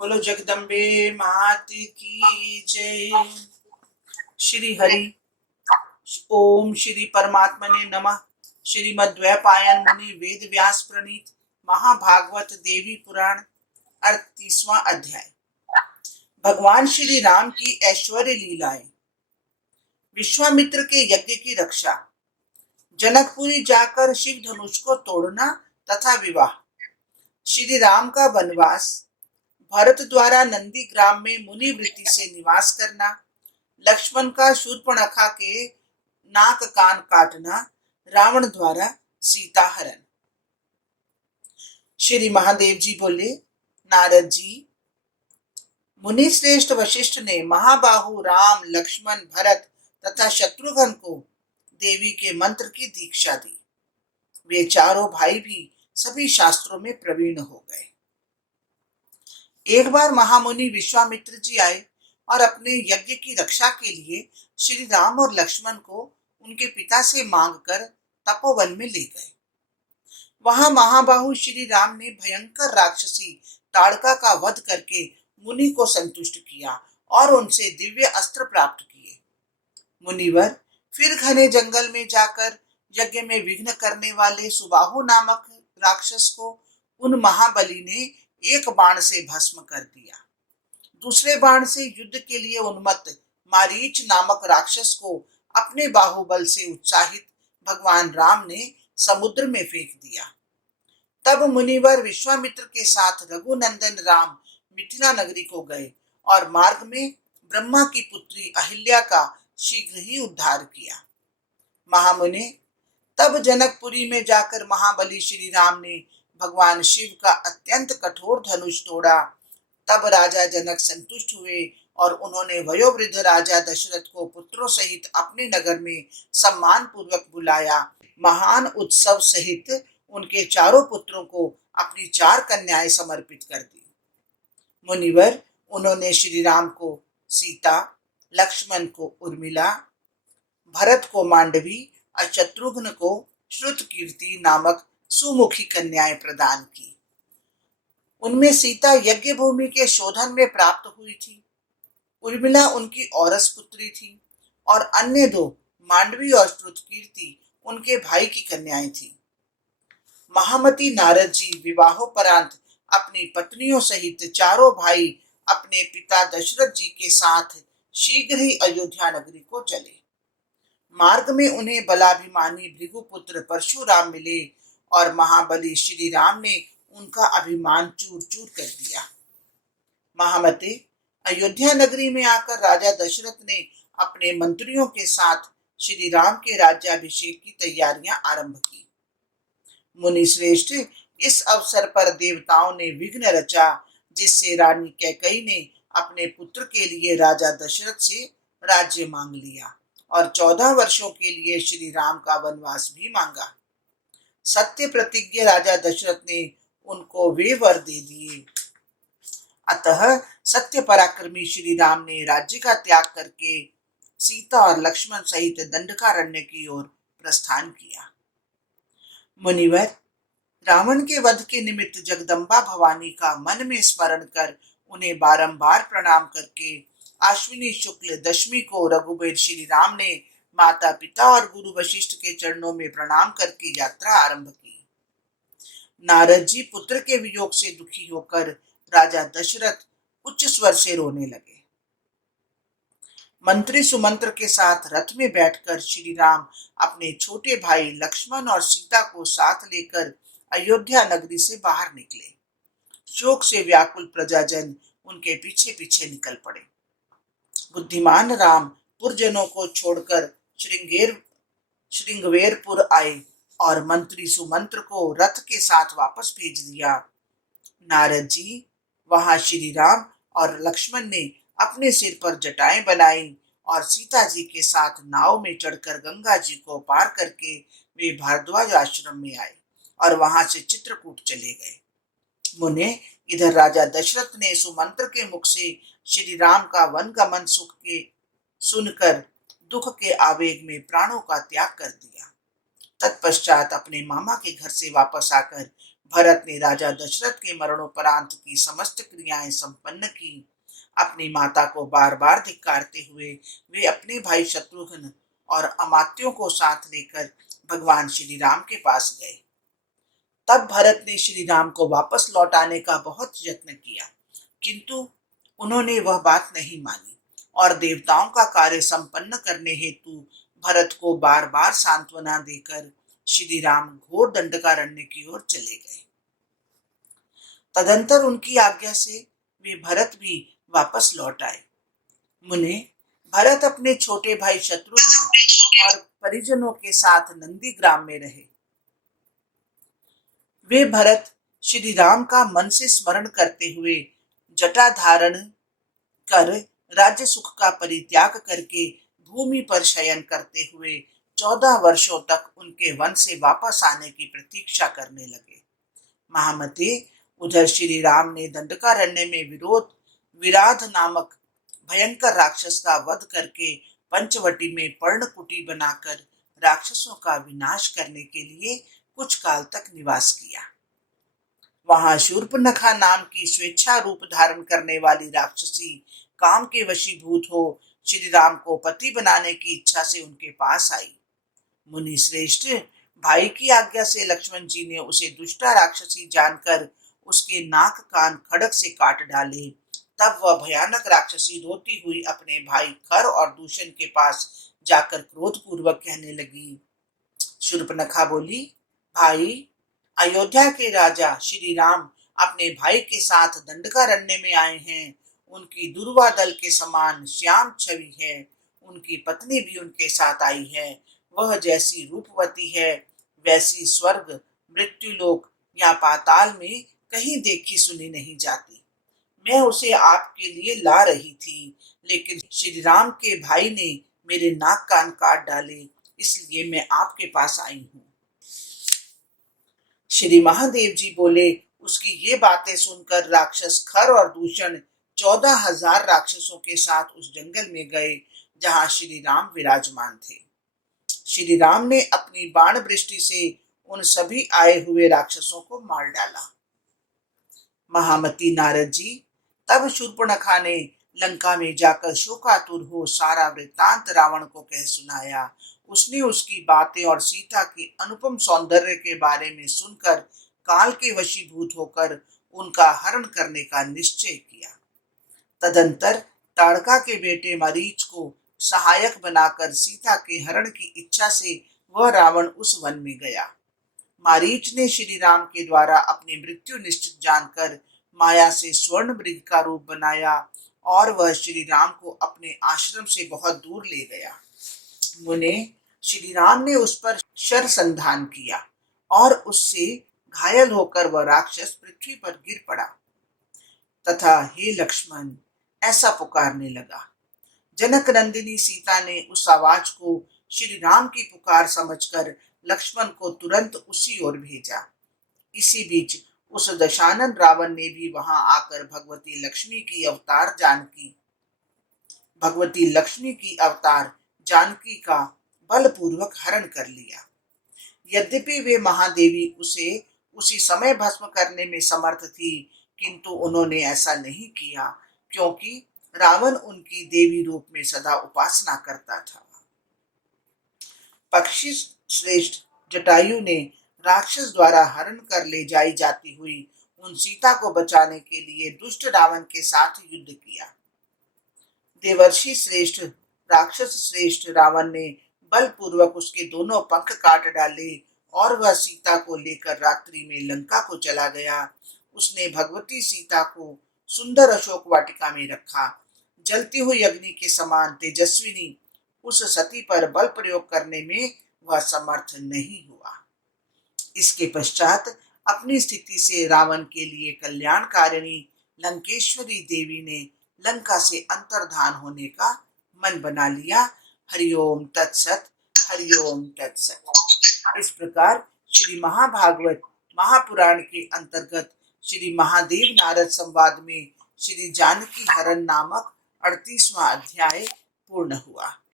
बोलो जगदम्बे मात की जय। श्री हरि ओम श्री परमात्मने नमः। श्रीमद्वैपायन मुनि वेद व्यास प्रणीत महाभागवत देवी पुराण 38वां अध्याय। भगवान श्री राम की ऐश्वर्य लीलाएं। विश्वामित्र के यज्ञ की रक्षा। जनकपुरी जाकर शिव धनुष को तोड़ना तथा विवाह। श्री राम का वनवास। भरत द्वारा नंदी ग्राम में मुनि वृत्ति से निवास करना। लक्ष्मण का शूर्पणखा के नाक कान काटना। रावण द्वारा सीता हरण। श्री महादेव जी बोले, नारद जी, मुनि श्रेष्ठ वशिष्ठ ने महाबाहु राम, लक्ष्मण, भरत तथा शत्रुघ्न को देवी के मंत्र की दीक्षा दी। वे चारों भाई भी सभी शास्त्रों में प्रवीण हो गए। एक बार महामुनि विश्वामित्र जी आए और अपने यज्ञ की रक्षा के लिए श्री राम और लक्ष्मण को उनके पिता से मांगकर तपोवन में ले गए। वहां महाबाहु श्री राम ने भयंकर राक्षसी ताड़का का वध करके मुनि को संतुष्ट किया और उनसे दिव्य अस्त्र प्राप्त किए। मुनिवर फिर घने जंगल में जाकर यज्ञ में विघ्न करने वाले सुबाहु नामक राक्षस को उन महाबली ने एक बाण से भस्म कर दिया। दूसरे बाण से युद्ध के लिए उन्मत्त मारीच नामक राक्षस को अपने बाहुबल से उत्साहित भगवान राम ने समुद्र में फेंक दिया। तब मुनिवर विश्वामित्र के साथ रघुनंदन राम मिथिला नगरी को गए और मार्ग में ब्रह्मा की पुत्री अहिल्या का शीघ्र ही उद्धार किया। महामुने, तब जनकपुरी में जाकर महाबली श्री राम ने भगवान शिव का अत्यंत कठोर धनुष तोड़ा। तब राजा जनक संतुष्ट हुए और उन्होंने वयोवृद्ध राजा दशरथ को पुत्रों सहित अपने नगर में सम्मान पूर्वक बुलाया। महान उत्सव सहित उनके चारों पुत्रों को अपनी 4 कन्याएं समर्पित कर दी। मुनिवर, उन्होंने श्री राम को सीता, लक्ष्मण को उर्मिला, भरत को मांडवी और शत्रुघ्न को श्रुतकीर्ति नामक सुमुखी कन्याएं प्रदान की। उनमें सीता यज्ञ भूमि के शोधन में प्राप्त हुई थी। उर्मिला उनकी औरस पुत्री थी और अन्य 2 मांडवी और श्रुतकीर्ति उनके भाई की कन्याएं थी। महामती नारद जी विवाहोपरांत अपनी पत्नियों सहित चारों भाई अपने पिता दशरथ जी के साथ शीघ्र ही अयोध्या नगरी को चले। मार्ग में उन्हें बलाभिमानी भृगुपुत्र परशुराम मिले और महाबली श्री राम ने उनका अभिमान चूर चूर कर दिया। महामते, अयोध्या नगरी में आकर राजा दशरथ ने अपने मंत्रियों के साथ श्री राम के राज्याभिषेक की तैयारियां आरंभ की। मुनि श्रेष्ठ, इस अवसर पर देवताओं ने विघ्न रचा, जिससे रानी कैकई ने अपने पुत्र के लिए राजा दशरथ से राज्य मांग लिया और 14 वर्षों के लिए श्री राम का वनवास भी मांगा। सत्य प्रतिज्ञ राजा दशरथ ने उनको वे वर दे दिए। अतः सत्य पराक्रमी श्री राम ने राज्य का त्याग करके सीता और लक्ष्मण सहित दंडकारण्य की ओर प्रस्थान किया। मुनिवर, रावण के वध के निमित्त जगदम्बा भवानी का मन में स्मरण कर उन्हें बारंबार प्रणाम करके आश्विनी शुक्ल दशमी को रघुवीर श्री राम ने माता पिता और गुरु वशिष्ठ के चरणों में प्रणाम करके यात्रा आरंभ की। नारद जी पुत्र के वियोग से दुखी होकर राजा दशरथ उच्च स्वर से रोने लगे। मंत्री सुमंत्र के साथ रथ में बैठकर श्री राम अपने छोटे भाई लक्ष्मण और सीता को साथ लेकर अयोध्या नगरी से बाहर निकले। शोक से व्याकुल प्रजाजन उनके पीछे पीछे निकल पड़े। बुद्धिमान राम पुरजनों को छोड़कर श्रृंगवेरपुर आए और मंत्री सुमंत्र को रथ के साथ वापस भेज दिया। नारद जी, वहां श्री राम और लक्ष्मण ने अपने सिर पर जटाएं बनाई और सीता जी के साथ नाव में चढ़कर गंगा जी को पार करके वे भारद्वाज आश्रम में आए और वहां से चित्रकूट चले गए। मुने, इधर राजा दशरथ ने सुमंत्र के मुख से श्री राम का वन गमन सुख के सुनकर दुख के आवेग में प्राणों का त्याग कर दिया। तत्पश्चात अपने मामा के घर से वापस आकर भरत ने राजा दशरथ के मरणोपरांत की समस्त क्रियाएं संपन्न की। अपनी माता को बार बार धिक्कारते हुए वे अपने भाई शत्रुघ्न और अमात्यों को साथ लेकर भगवान श्री राम के पास गए। तब भरत ने श्री राम को वापस लौटाने का बहुत यत्न किया, किंतु उन्होंने वह बात नहीं मानी और देवताओं का कार्य संपन्न करने हेतु भरत को बार बार सांत्वना देकर श्री राम घोर दंडकारण्य की ओर चले गए। तदंतर उनकी आज्ञा से वे भरत भी वापस लौट आए। मुने, भरत अपने छोटे भाई शत्रुघ्न और परिजनों के साथ नंदीग्राम में रहे। वे भरत श्री राम का मन से स्मरण करते हुए जटा धारण कर राज्य सुख का परित्याग करके भूमि पर शयन करते हुए 14 वर्षों तक उनके वन से वापस आने की प्रतीक्षा करने लगे। महामते, उधर श्री राम ने दंडकारण्य में विराध नामक भयंकर राक्षस का वध करके पंचवटी में पर्णकुटी बनाकर राक्षसों का विनाश करने के लिए कुछ काल तक निवास किया। वहां शूर्पणखा नाम की स्वेच्छा रूप धारण करने वाली राक्षसी काम के वशीभूत हो श्री राम को पति बनाने की इच्छा से उनके पास आई। मुनि श्रेष्ठ, भाई की आज्ञा से लक्ष्मण जी ने उसे दुष्टा राक्षसी जानकर उसके नाक कान खड़ग से काट डाले। तब वह भयानक राक्षसी रोती हुई अपने भाई खर और दूषण के पास जाकर क्रोधपूर्वक कहने लगी। शूर्पणखा बोली, भाई, अयोध्या के राजा श्री राम अपने भाई के साथ दंडकारण्य में आए हैं। उनकी दुर्वा दल के समान श्याम छवि है। उनकी पत्नी भी उनके साथ आई है। वह जैसी रूपवती है वैसी स्वर्ग, मृत्युलोक या पाताल में कहीं देखी सुनी नहीं जाती। मैं उसे आपके लिए ला रही थी, लेकिन श्री राम के भाई ने मेरे नाक कान काट डाले, इसलिए मैं आपके पास आई हूँ। श्री महादेव जी बोले, उसकी ये बातें सुनकर राक्षस खर और दूषण 14,000 राक्षसों के साथ उस जंगल में गए जहां श्री राम विराजमान थे। श्री राम ने अपनी बाण वृष्टि से उन सभी आए हुए राक्षसों को मार डाला। महामती नारद जी, तब शूर्पणखा ने लंका में जाकर शोकातुर हो सारा वृत्तांत रावण को कह सुनाया। उसने उसकी बातें और सीता के अनुपम सौंदर्य के बारे में सुनकर काल के वशीभूत होकर उनका हरण करने का निश्चय किया। तदंतर ताड़का के बेटे मरीच को सहायक बनाकर सीता के हरण की इच्छा से वह रावण उस वन में गया। मारीच ने श्री राम के द्वारा अपनी मृत्यु निश्चित जानकर माया से स्वर्ण मृग का रूप बनाया और वह श्री राम को अपने आश्रम से बहुत दूर ले गया। मुने, श्री राम ने उस पर शर संधान किया और उससे घायल होकर वह राक्षस पृथ्वी पर गिर पड़ा तथा हे लक्ष्मण ऐसा पुकारने लगा। जनक नंदिनी सीता ने उस आवाज को श्री राम की पुकार समझकर लक्ष्मण को तुरंत उसी ओर भेजा। इसी बीच उस दशानन रावण ने भी वहां आकर भगवती लक्ष्मी की अवतार जानकी का बलपूर्वक हरण कर लिया। यद्यपि वे महादेवी उसे उसी समय भस्म करने में समर्थ थी, किंतु उन्होंने ऐसा नहीं किया क्योंकि रावण उनकी देवी रूप में सदा उपासना करता था। पक्षी श्रेष्ठ जटायु ने राक्षस द्वारा हरण कर ले जाई जाती हुई उन सीता को बचाने के लिए दुष्ट रावण के साथ युद्ध किया। देवर्षि श्रेष्ठ राक्षस श्रेष्ठ रावण ने बलपूर्वक उसके दोनों पंख काट डाले और वह सीता को लेकर रात्रि में लंका को चला गया। उसने भगवती सीता को सुंदर अशोक वाटिका में रखा। जलती हुई अग्नि के समान तेजस्विनी उस सती पर बल प्रयोग करने में वह समर्थ नहीं हुआ। इसके पश्चात अपनी स्थिति से रावण के लिए कल्याणकारिणी लंकेश्वरी देवी ने लंका से अंतर्धान होने का मन बना लिया। हरिओम तत्सत, हरिओम तत्सत। इस प्रकार श्री महाभागवत महापुराण के अंतर्गत श्री महादेव नारद संवाद में श्री जानकी हरण नामक 38वां अध्याय पूर्ण हुआ।